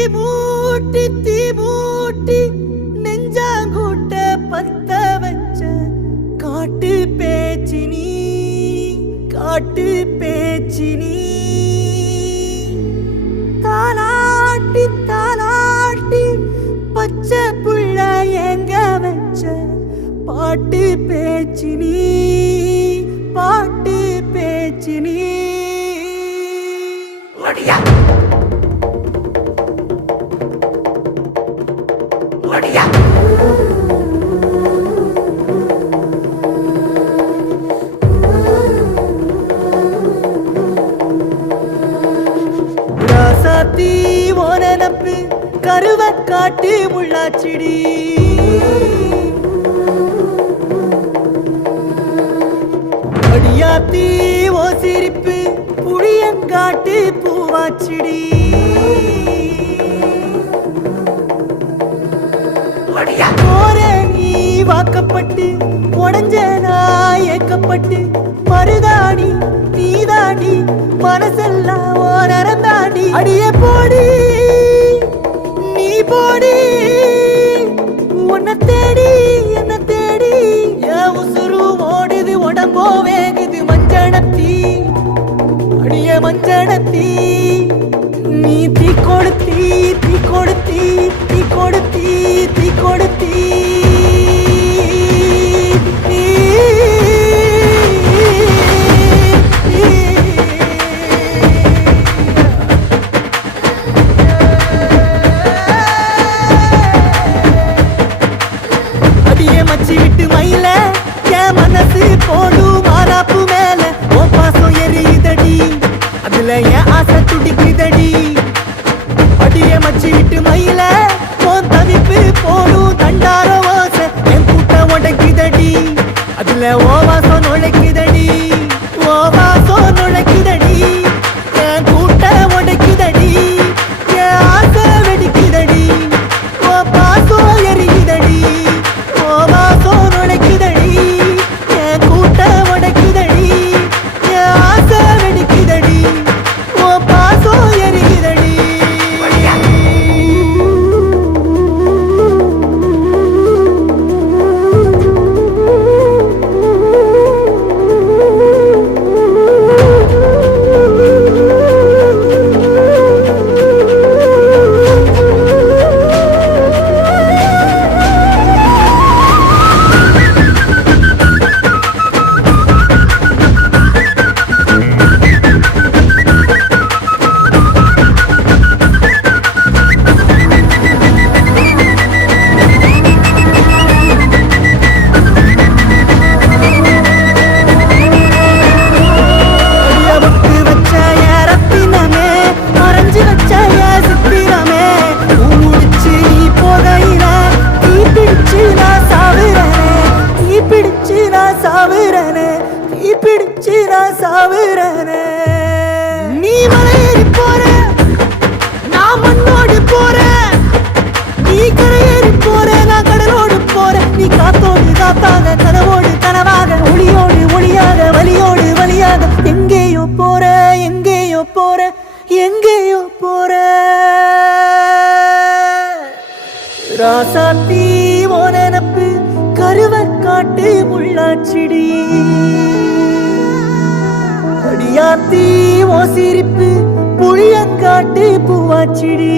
தீ மூட்டி நெஞ்சாங்கூட்ட பத்த வச்ச காட்டு பேச்சினி தாலாட்டி தாலாட்டி பச்சை புள்ள எங்க வச்ச பாட்டு பேச்சினி ஒடியா ஒடியா ராசாத்தி ஓனப்பு கருவ காட்டு முள்ளாச்சிடி அடியாத்தி ஓ சிரிப்பு புளியங்காட்டு பூவாச்சிடி நீ வாக்கப்பட்டு உடஞ்ச நான் ஏக்கப்பட்டு மருதாணி நீதாண்டி மனசெல்லாம் ஓரந்தாண்டி அடிய போடி நீ போடி உன்னை தேடி என்ன தேடி என் உசுரு ஓடுது உடம்போ வேகுது மஞ்சனத்தி அடிய மஞ்சனத்தி நீ தீ கொடுத்தி அடியே மச்சி விட்டு மயில என் மனசு போடும் மாறாப்பு மேல ஓ பாசம் எரியுதடி அதுல என் ஆசை துடிக்குதடி அடியே மச்சி விட்டு மயில போன் தவிப்பு போடும் தண்டார ஓசை என் கூட்டம் உடைக்குதடி அதுல ஓ வாசம் நுழைக்குதடி என் கூட்டம் உடைக்குதடி என் ஆசை வெடிக்குதடி ஓ பாசம் எரியுதடி ஓ வாசம் நுழைக்குதடி என் கூட்டம் உடைக்குதடி என் ஆசை வெடிக்குதடி ஓ பாசம் எரியுதடி நீ மலையேறி போற நான் மண்ணோடு போற நீ கரையேறி போற நான் கடலோடு போற நீ காத்தோடு காத்தாக கனவோடு கனவாக ஒளியோடு ஒளியாக வலியோடு வலியாக எங்கேயோ போற ராசாத்தி ஓனப்பு கருவ காட்டு முள்ளாச்சிடி அடியாத்தி ஓ சிரிப்பு புளியங்காட்டு பூவாச்சிடி